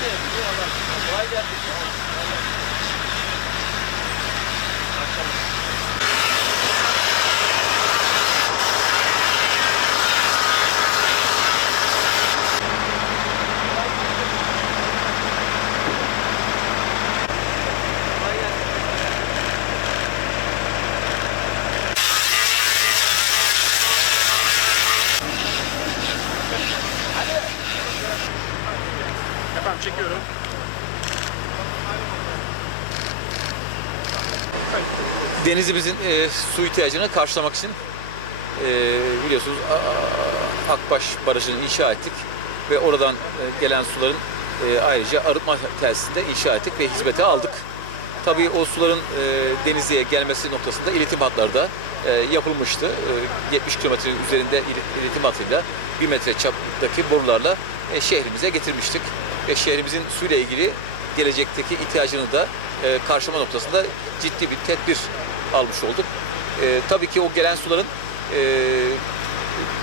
Kolay gelsin. Efendim çekiyorum. denizimizin e, su ihtiyacını karşılamak için e, biliyorsunuz A- Akbaş Barajı'nı inşa ettik ve oradan e, gelen suların e, ayrıca arıtma tesisinde inşa ettik ve hizmete aldık. Tabii o suların e, Denizli'ye gelmesi noktasında iletim hatları da e, yapılmıştı. E, 70 kilometrenin üzerinde iletim hatıyla 1 metre çaptaki borularla e, şehrimize getirmiştik. Ve şehrimizin suyla ilgili gelecekteki ihtiyacını da e, karşılama noktasında ciddi bir tedbir almış olduk. E, tabii ki o gelen suların e,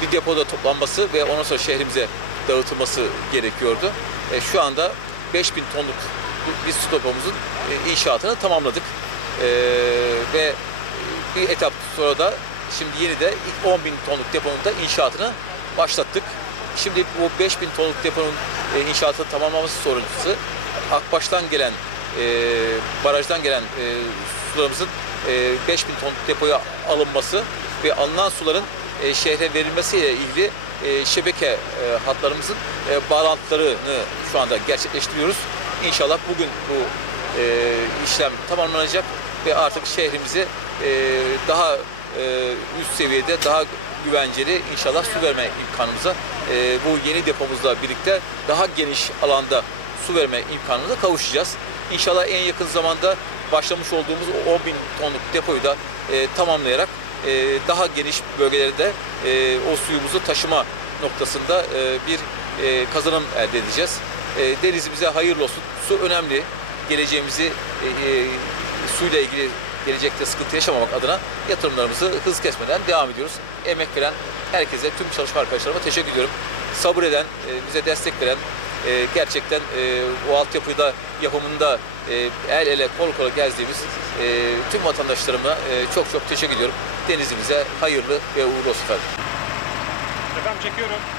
bir depoda toplanması ve ondan sonra şehrimize dağıtılması gerekiyordu. E, şu anda 5000 tonluk bir su depomuzun e, inşaatını tamamladık. E, ve bir etap sonra da şimdi yeni de ilk 10 bin tonluk deponun da inşaatını başlattık. Şimdi bu 5000 tonluk deponun e, inşaatı tamamlaması sonrası Akbaş'tan gelen e, barajdan gelen e, sularımızın e, 5000 tonluk depoya alınması ve alınan suların e, şehre verilmesiyle ilgili e, şebeke e, hatlarımızın e, bağlantılarını şu anda gerçekleştiriyoruz. İnşallah bugün bu e, işlem tamamlanacak ve artık şehrimizi e, daha e, üst seviyede daha güvenceli inşallah su verme imkanımıza e, bu yeni depomuzla birlikte daha geniş alanda su verme imkanına da kavuşacağız. İnşallah en yakın zamanda başlamış olduğumuz o 10 bin tonluk depoyu da e, tamamlayarak e, daha geniş bölgelerde e, o suyumuzu taşıma noktasında e, bir e, kazanım elde edeceğiz. E, denizimize hayırlı olsun. Su önemli. Geleceğimizi e, e, suyla ilgili gelecekte sıkıntı yaşamamak adına yatırımlarımızı hız kesmeden devam ediyoruz. Emek veren herkese, tüm çalışma arkadaşlarıma teşekkür ediyorum. Sabır eden, e, bize destek veren, e, gerçekten e, o altyapıda yapımında e, el ele kol kola gezdiğimiz tüm vatandaşlarıma çok çok teşekkür ediyorum. Denizimize hayırlı ve uğurlu olsun efendim. Efendim çekiyorum.